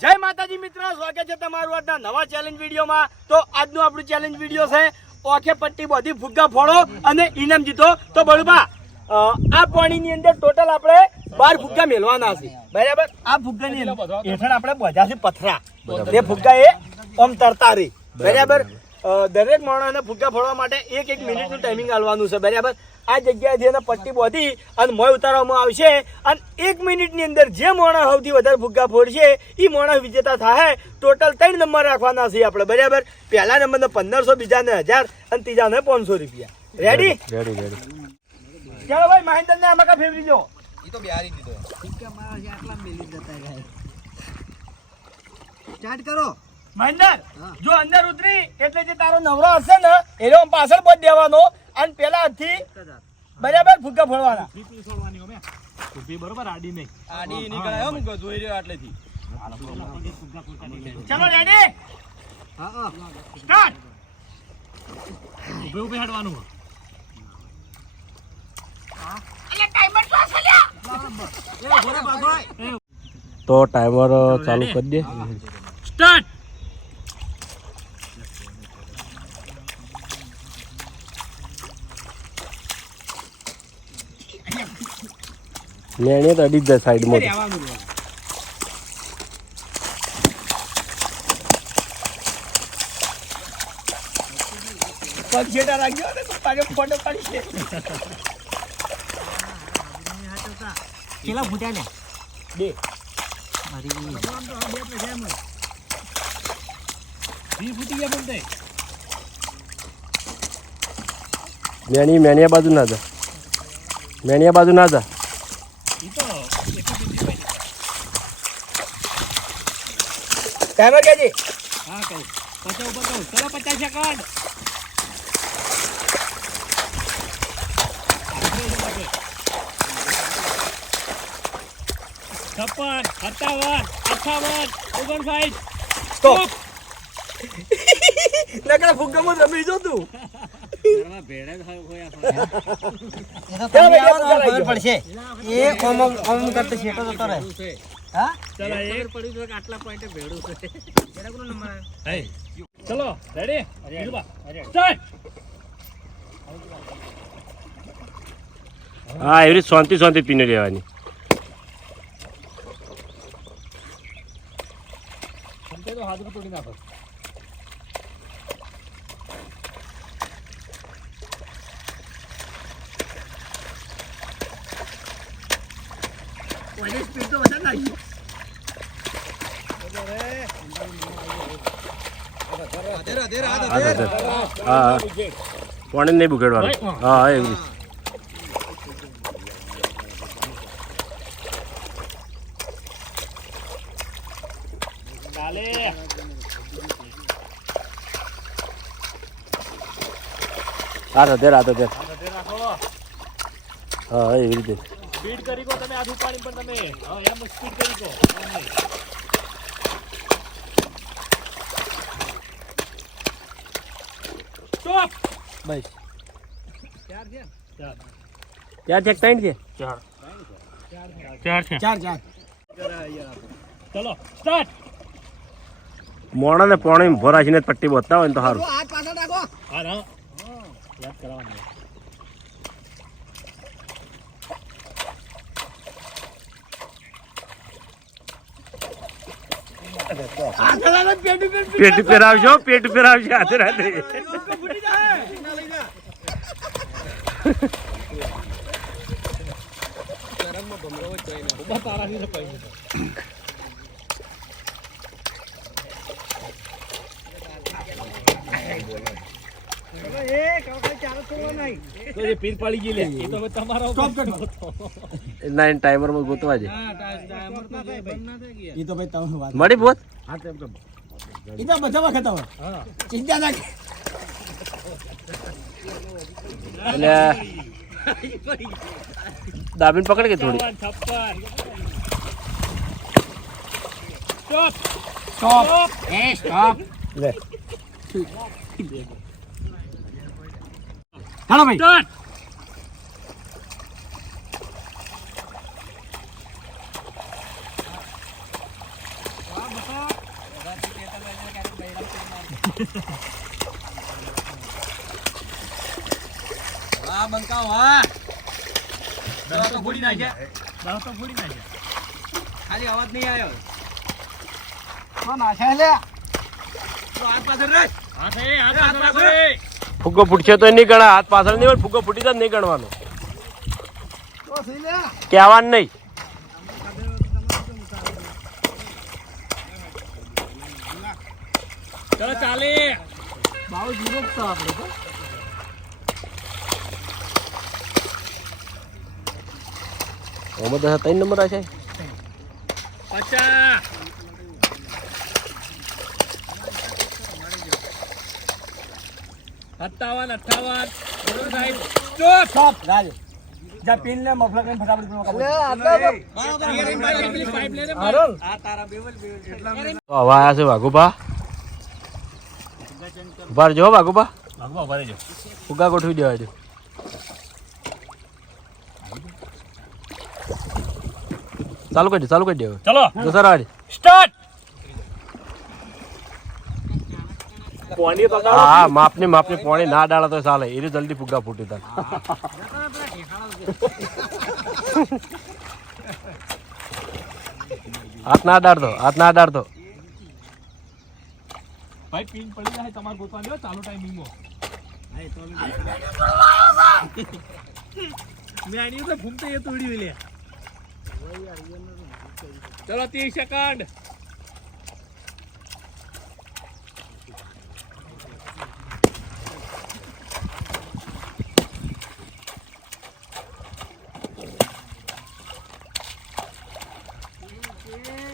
જય માતાજી મિત્રો, સ્વાગત છે તમારું આજના નવા ચેલેન્જ વિડીયોમાં। તો આજનું આપણું ચેલેન્જ વિડીયો છે ઓખે પટ્ટી બધી ફુગ્ગા ફોડો અને ઇનામ જીતો। તો બળબા આ પાણીની અંદર ટોટલ આપણે 12 ફુગ્ગા મેળવાના છે, બરાબર? આ ફુગ્ગાની હેઠળ આપણે બધા છે પથરા, તે ફુગ્ગા એ ઓમ તરતા રહી, બરાબર? દરેક માણસને ફુગ્ગા ફોડવા માટે 1 મિનિટનું ટાઈમિંગ આલવાનું છે, બરાબર? આ જગ્યાએથી એને પટ્ટી બોધી અને મોય ઉતારવામાં આવશે અને 1 મિનિટની અંદર જે માણસ સૌથી વધારે ફુગ્ગા ફોડશે એ માણસ વિજેતા થાય। ટોટલ 3 નંબર રાખવાના છે આપણે, બરાબર? પહેલા નંબરને 1500, બીજાને 1000 અને ત્રીજાને 500 રૂપિયા। રેડી? ચાલો ભાઈ, મહેન્દ્રને આમાં કા ફેવરી જો ઈ તો બિહારી દીધો ફુગ્ગા મારા છે આટલા મેલી જતા ગયા। સ્ટાર્ટ કરો મહેન્દ્ર। જો અંદર ઉતરી એટલે જે તારો નવરો હશે ને એનો પાછળ પદ દેવાનો અને પેલા હાથથી બરાબર ફુગ્ગા ફોડવાના। બરોબર? આડી નહીં, આડી નીકળાય હો, મુકો જોઈ રહ્યો આટલેથી। ચલો રેડી? હા હા સ્ટાર્ટ। ઉભે હેડવાનું તો ટાઈમર ચાલુ કરી દે। સ્ટાર્ટ। લેણી તો અડી જ જાય સાઈડમાં। પગ છેટા રાખજો ને તો પાછો ફોટો પાડી છે। કેટલા ફૂટ્યા ને 2 ફૂટી ગયા બોલતે મેણિયા બાજુ ના જા, મેણિયા બાજુ ના જા। ઈ તો ટાઈમર કેજી? હા કહું 50 ચલો 50 સેકન્ડ। 56 57 58 59 સ્ટોપ। નકરા ફુગ્ગામાં રમી જો તું। ઘરમાં ભેડા હોયા એ તો તમે આવો તો ખબર પડશે એ ઓમ ઓમ કરતો છેટો જતો રહે। હા ચલો એક પડી તો આટલા પોઈન્ટે ભેડું છે એના કોનો નંબર આવે? ચલો રેડી? સ્ટાર્ટ। હા, એવી શાંતિ શાંતિ પીને લેવાની। તો હાથ તોડી નાખો। ઓની સ્પીડ તો વધારે નાખી। હા, પાણી નહીં બુકેડવાનું। હા એવી ચાલે આ તો રાખો। હા એવી રીતે સ્પીડ કરી કો તમે આધું પાણી પણ તમે હા એમ સ્પીડ કરી કો સ્ટોપ બસ ચાર છે ત્યાં છે 3 છે ચાર છે 4 ચલો સ્ટાર્ટ। મોણાને પાણી ભરાશીને પટ્ટી બતાવો ને તો સારું। હાથ પાછળ રાખો હા હા યાદ કરવાનું આગળનો પેટી પેટ પહેરાવજો, પેટ પહેરાવજો હાથે રાતે। ફૂટી જાય। ઉભા તારા ની પડી તો જે પીર પાડી ગઈ લે એ તો હવે તમારો સ્ટોપ કરો। ના ટાઈમર માં ગોતવા છે। એ તો ભાઈ તમે વાત મળી બોત હા તેમ તો એ તો બધા વખત હવે હા ચિંતા ના કર। એટલે દાબીને પકડ કે થોડી 56 સ્ટોપ સ્ટોપ એ સ્ટોપ લે। હાલો ભાઈ સ્ટાર્ટ। વાહ બંકા વાહ દસ તો ફોડી નાખ્યા ફોડી નાખ્યા. ખાલી અવાજ નહીં આવ્યો તો નાખ્યા લે તો હાથ પાછળ રાખ હાથ પાછળ રાખો રે. ફુગ્ગો ફૂટશે તો નહીં ગણા, હાથ પાછળ નહીં હોય, ફુગ્ગો ફૂટી જાય નહીં ગણવાનો, તો થઈ લે કહેવાનું નહીં. ચલો ચાલે. બાવ જીરો તો આપણે તો ઓમાં 3 નંબર છે. 50. 57, 58. બોલો સાહેબ. સ્ટોપ રાજુ જા પિન ને મફલર કરીને ફટાફટ પેલો કાપો. લે આટલા તો પેલી પાઇપ લઈને હારું આ તારા બેવલ એટલા તો હવે આયા છે વાઘુભા. ઉભા રહેજો હો વાઘુભા, ભાગવા ઉભા રહેજો. ફુગ્ગા ગોઠવી દેવા દો. ચાલુ કરી દે, ચાલુ કરી દે હવે. ચલો દસરાડી સ્ટાર્ટ. પોણી પકડો. હા, માપની પોણી ના ડાળે તો ચાલે, એ રીતે જલ્દી ફુગ્ગા ફૂટી થાય. હાથ ના ડાળતો, હાથ ના ડાળતો. ભાઈ પિન પડી જાય તમારે ગોતવાની હોય ચાલુ ટાઈમિંગમાં. મેં આની તો ઘૂમતે એ તોડ્યું લે. ચલો 30 સેકન્ડ.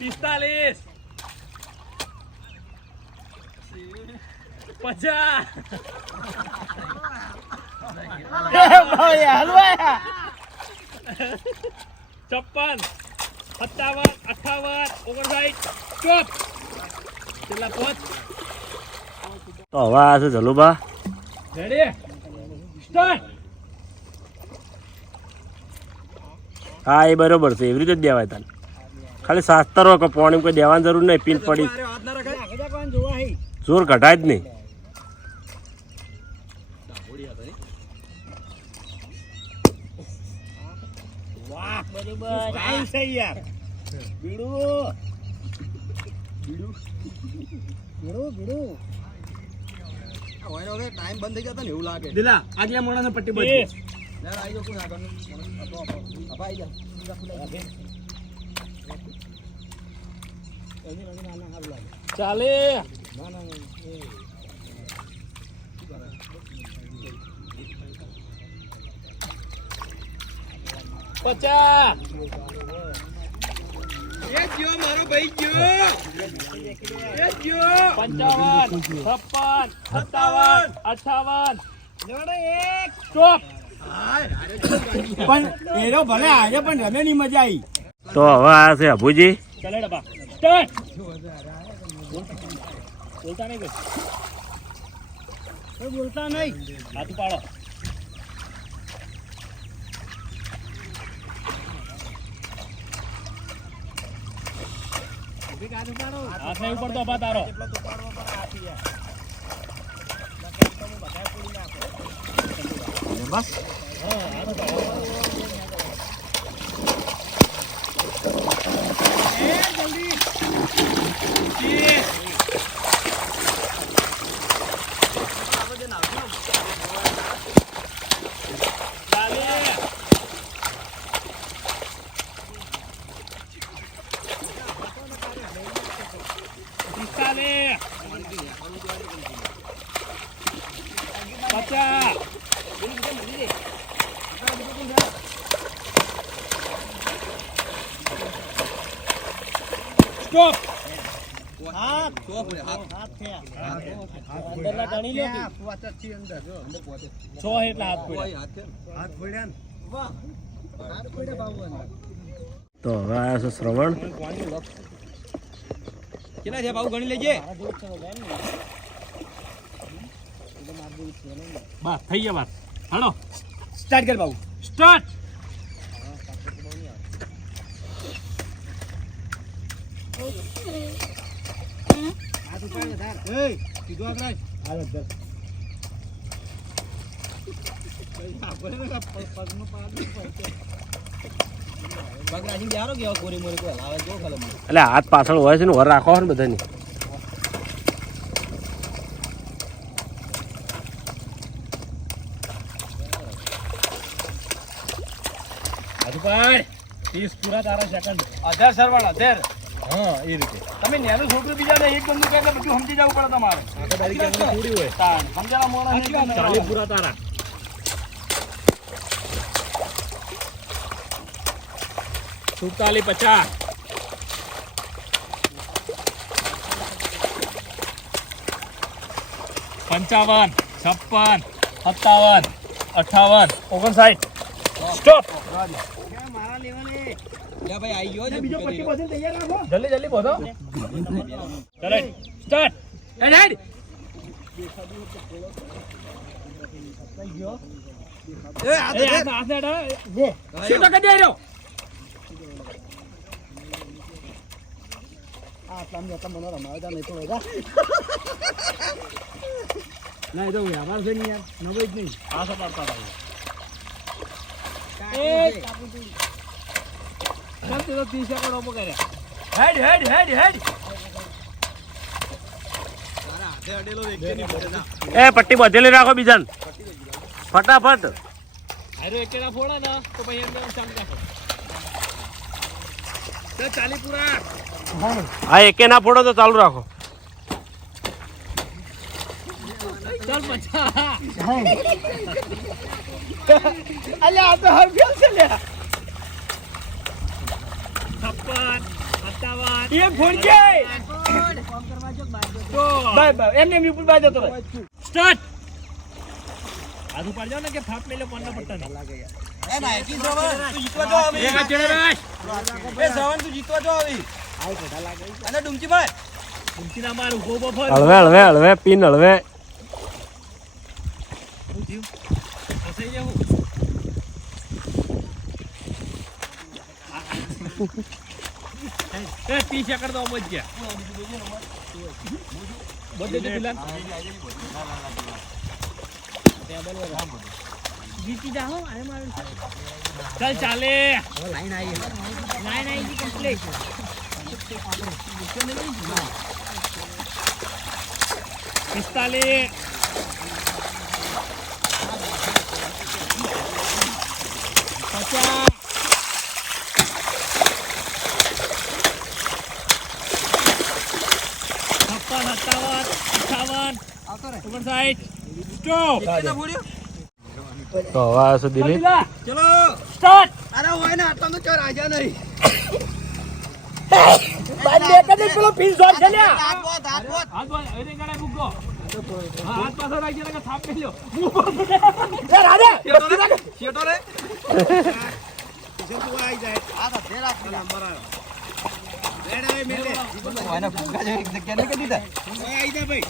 પિસ્તાલીસ 50 56 57 58 59 ચોપ. છેલ્લા 5. તો હવે આ છે જલુભા. Ready start. હા, એ બરોબર છે, એવી રીતે જ દેવાય તને. ખાલી શાસ્તરો કે પોણી કોઈ દેવાની જરૂર નહીં, પીન પડી હાથ ના રખાય કોણ જોવા હી જોર ઘટાય જ નહીં. વાહ બરોબર આઈ છે યાર બીડું હવે ટાઈમ બંધ થઈ ગયો હતો ને એવું લાગે દિલા આગલા મોણાને પટ્ટી બધી 20 યાર આવી જાવ કોણ આગળ અબા આવી જા ચાલે. પચાસ એ ગયો મારો ભાઈ ગયો એ ગયો 55 56 57 58 ચોપ. પણ એરો ભલે આજે પણ રમે ની મજા આવી. તો હવે આ છે અભુજી. ચાલે ડબ્બા સ્ટાર્ટ. બોલતા નહીં કોઈ બોલતા નહીં હાથ પાડો. હાથ નહીં ઉપડતો બા તારો. Bus stop. હાથ અંદરના ગણી લો કે છ એટલા હાથ પડ્યા. તો હવે આ છે શ્રવણ. કેટલા છે બાબુ ગણી લેજે બસ થઈ ગયા વાત. હાલો સ્ટાર્ટ કર બાબુ. સ્ટાર્ટ. એટલે હાથ પાછળ હોય છે ને વર રાખો ને બધાની. હજુ પણ 30 પૂરા તારા સેકન્ડ. અધેર સરવાળ અધેર. હા એ રીતે તમે નેનું છોકરું બીજાને એક બંદૂક એટલે બધું સમજી જવું પડે તમારે. આખા તારી કેમ થોડી હોય. તાણ સમજાણા મોણા ને 40 પૂરા તારા. સુડતાલીસ 50 55 56 57 58 59 સ્ટોપ. બીજો પટ્ટી બધું તૈયાર રાખો. જલ્દી જલ્દી બોલો. Correct start. હેડ હેડ. એ હાથ હેડ. સીધો કરી દે રહ્યો. ના એ તો વ્યવહાર છે ને યાર નવાઈ જ નહીં. આ સપાટતા રહો. ચાલ તે તો 30 સેકન્ડ ઓપો કર્યા. હેડ હેડ હેડ હેડ. એ પટ્ટી બધેલી રાખો બીજાને ફટાફટ. આયરો એકેલા ફોડે ને તો પછી એમને ચાલુ રાખો. ચાલ 40 પૂરા. હા એકે ના ફોડો તો ચાલુ રાખો. ચાલ 50. અલ્યા આ તો હર ફેલ છે લ્યા. 56 57 એ ફોડ જાય. બાય બાય એમને એમની ઉપર બાય જતો રહે. સ્ટાર્ટ. આજુ પાડજો ને કે થાપ મેલે પન્ના પટ્ટા નહીં. એક આ ચેડે રાખ. ડુમચીના માર ઉભો ઉભો ફર. હળવે હળવે હળવે પીન હળવે. ફસાઈ જાવ. એ 30 સેકન્ડ તો આમ જ ગયા. બધે જે પેલા જીતી જાઓ આને મારું. ચાલ ચાલે. લાઈન આવી કમ્પ્લીટ. પિસ્તાલીસ 50 57 58 59 સ્ટોપ. તો હવે આ છે દિલીપ. ચલો સ્ટાર્ટ. અરે હોય ને આટલા તો ચાર આજા નહીં. બાદ બે કદી પેલો ફીસ જોર છે લ્યા. હાથ બોલ હવે ગાડા મૂકો. હાથ પાછો રાખજો ને થાપ મેલ્યો. એ રાધે શેટો રે તું આવી જાય આ તો ફેરા નંબર આવ્યો રેડ આવે મેલે ઓયના ફૂગા જે એક જગ્યા ને કદી દે આવી જા ભાઈ.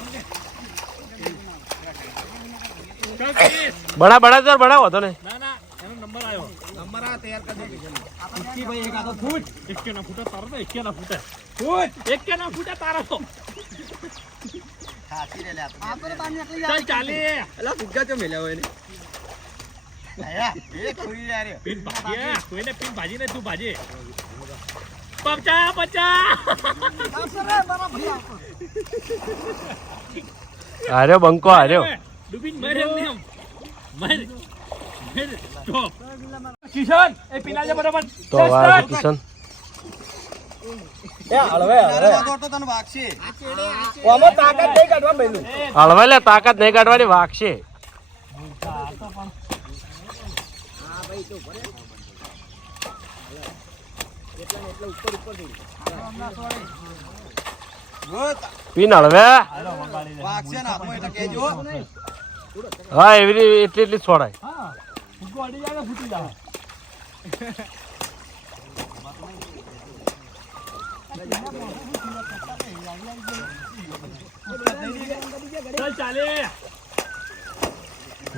બડા બડા સર બડા હોતો ને. ના ના એનો નંબર આવ્યો. નંબર આ તૈયાર કરી દે ઇક્કી ભાઈ એક આતો ફૂટ. 1 ના ફૂટા તારો તો 1 ના ફૂટા. ફૂટ 1 ના ફૂટા તારો તો. ખાસી રે લે આ તો બાર નીકળી ચાલ ચાલે. એલા ફૂગા તો મેલ્યા હોય ને આયા એ ખોઈ યાર પીન ભાજી કોઈને પીન ભાજી ને તું ભાજી. 50 હાર્યો બંકો હાર્યો. ડૂબીને મરે એમ મર મર સ્ટોપ. કિશન એ પીલા જે બરાબર. તો હવે આ છે કિશન. એ હળવે હળવે. તો તને વાગશે ઓમાં તાકાત નહીં કાઢવા બેનું. હળવે લે તાકાત નહીં કાઢવાની વાગશે. પીન હળવે. વાગશે ને આપો એટલે કહેજો હા એવી એટલી એટલી છોડાય. હા ફૂગો અડી જાય ને ફૂટી જાય. ચાલ ચાલે.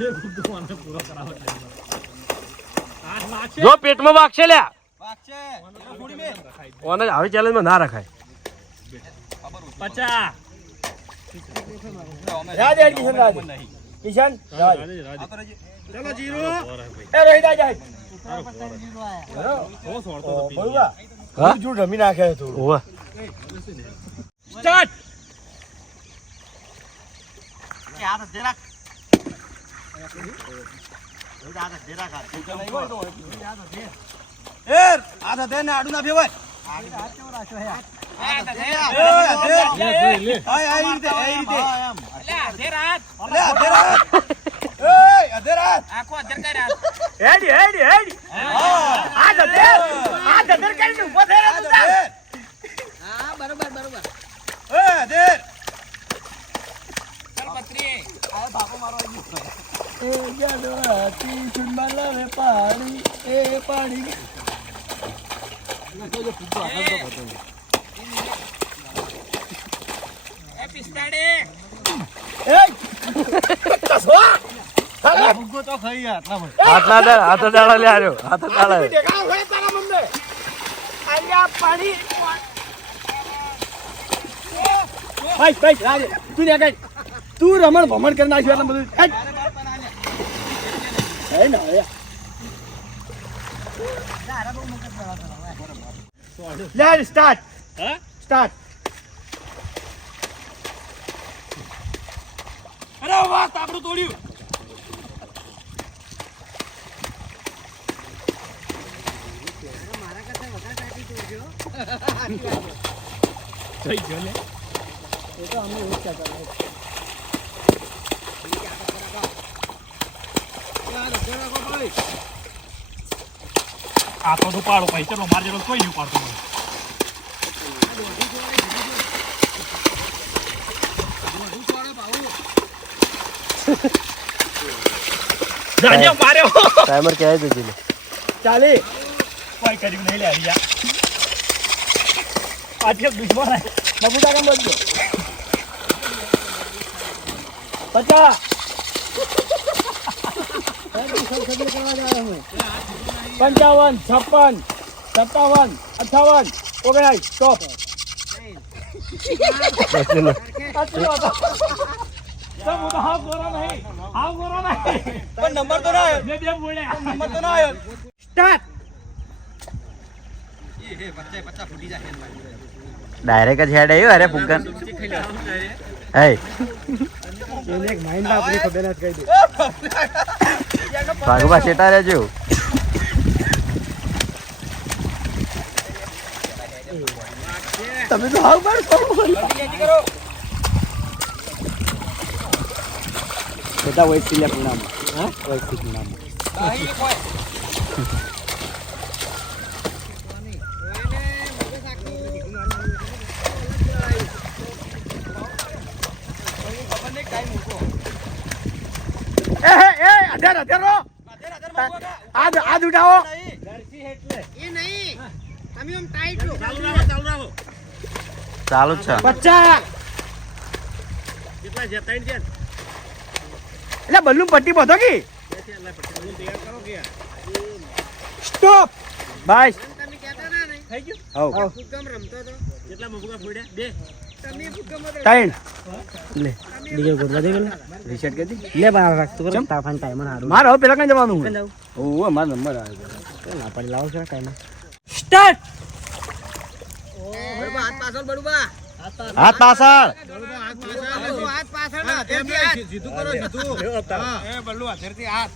એ ભગવાનને પૂરો કરાવો. આઠ લાખ જો પેટમાં વાગશે લ્યા. વાગશે થોડી મે ઓને આવી ચેલેન્જમાં ના રખાય. 50 રાજ હેડ કિશન રાજ કિશન રાજ ચલો જીરો એ રોહિત આ જાય બહુ સોળતો હતો પીલી. બોલું હા? જૂઠ રમી નાખે થોડું ઓવે સ્ટાર્ટ એ આ તો દે ને આડું ના ફેવાય હેડ હેડ હેડ આ ધધર કરીને ઊભો થઈ રહ્યો તું તાર. હા બરોબર બરોબર એ જાડો હાથી ચુંબા લાવે પાણી એ પાણી હાથ દાડા લે આર્યો હાથ દાડા તું રમણ ભમણ કરી નાખ્યું એટલે બધું હેડ. હે ને હવે. લે સ્ટાર્ટ હા સ્ટાર્ટ અરે વાહ તાપડું તોડ્યું થઈ ગયો ને આ તો ઉપાડો ભાઈ ચલો માર જેલો કોઈ નહીં ઉપાડતો મને. જાજે માર્યો ટાઈમર ક્યાં આવી દીધી ચાલે કોઈ કર્યું નહીં લે હરિયા આજે દુશ્મન હે નબુડા કામ બોલજો 50 55 56 57 58 19 સ્ટોપ सब वो तो हाफ गोरा नहीं પણ નંબર તો ના આવ્યો मैं भी बोले નંબર તો ના આવ્યો સ્ટાર્ટ ડાયરેક્ટ જ હેડ આવ્યો અરે ફુગન હે એક માઇન્ડ આપણી ખબર જ કહી દે ભાગવા શેટા રહેજો તમે તો હાવ બાર બેટા વોઇસ સિલે પૂર્ણામ હા વોઇસ પૂર્ણામ એ અધર અધર રો આજ ઉઠાવો એ નહીં તમે આમ ટાઈટ લો चालू रहो ચાલુ જ છે 50 कितना है 3 जन એટલે બલ્લુ પટ્ટી બધો કી तैयार करो क्या સ્ટોપ બસ તમે કહેતા ના નહીં થઈ ગયું હવ ફુગમ રમતો તો કેટલા મફુગા ફોડ્યા બે તમે ફુગમ ટાઈમ લે બીજો ગોળવા દે રીસેટ કરી દે લે બહાર રાખ તું તાફાન ટાઈમ હારું મારે હવે પેલા કઈ જવાનું છે ઓહ મારો નંબર આવ્યો ના પડી લાવો છે કાઈ ના સ્ટાર્ટ બડુબા હાથ પાછળ બડુબા હાથ પાછળ હાથ પાછળ ના જીતું કરો જીતું હા એ બલ્લુ હાથેરથી હાથ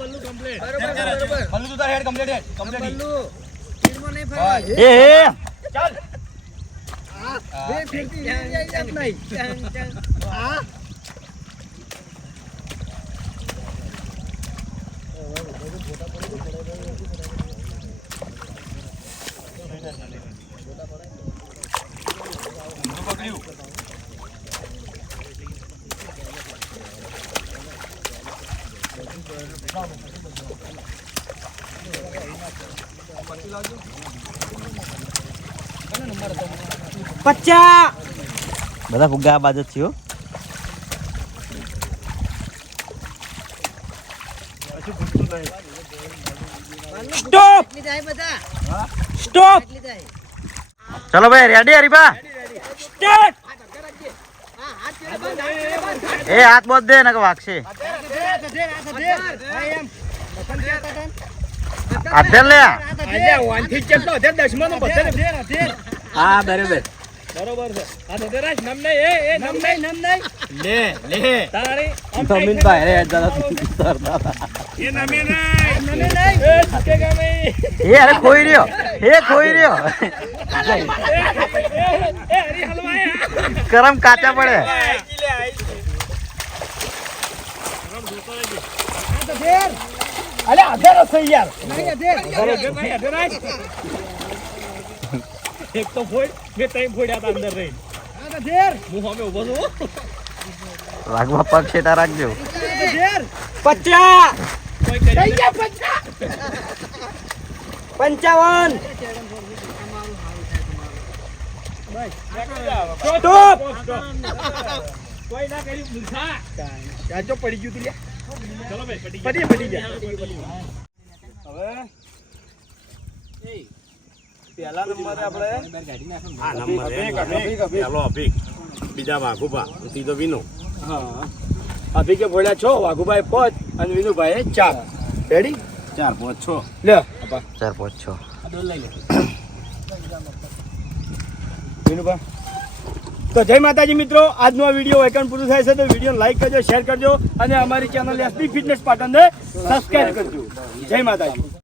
બલ્લુ કમ્પ્લીટ બલ્લુ તું તાર હેડ કમ્પ્લીટ બલ્લુ તીરમાં નહીં ફરવા એ ચાલ બે ફેરતી જાય નહીં આ બધા ફુગ્ગા આ બાજુ જ થયો સ્ટોપ એટલી જાય બધા સ્ટોપ એટલી જાય ચલો ભાઈ રેડી હરીબા સ્ટાર્ટ એ હાથ બોધ દે ને કે વાગશે અધેર લે હા બરાબર બરોબર છે આ તો રાજ નમ નહીં એ નમ નહીં લે લે તારી જમીનભાઈ એ નમે નહીં એ કે ગમે એ અરે ખોઈ રહ્યો એ હરી હલવાયા ગરમ કાચા પડે અલે આધાર હશે યાર એક તો ફોડ મેં ત્રણ ફોડ્યા હતા અંદર રહી હું સામે ઉભો છું વાઘમાં પગ છેટા રાખજો 50 કોઈ કરી થઈ ગયા 55 સ્ટોપ કોઈ ના કરી મૂર્ખા ચાચો પડી ગયું તું લે ચલો ભાઈ પડી પડી જાય હવે પહેલા નંબરે આપણે આ નંબર પેલો અભિક બીજા વાઘુબા ત્રીજો વિનો હા અભિકે ભોળ્યા 6 વાઘુભાઈ 5 અને વિનુભાઈ 4 રેડી 4 5 6 લે આપા 4 5 6 વિનુભાઈ તો જય માતાજી મિત્રો, આજનો આ વિડીયો વેકન પૂરું થાય છે તો વિડીયો લાઈક કરજો, શેર કરજો અને અમારી ચેનલ એસબી ફિટનેસ પાટણને સબસ્ક્રાઇબ કરજો. જય માતાજી.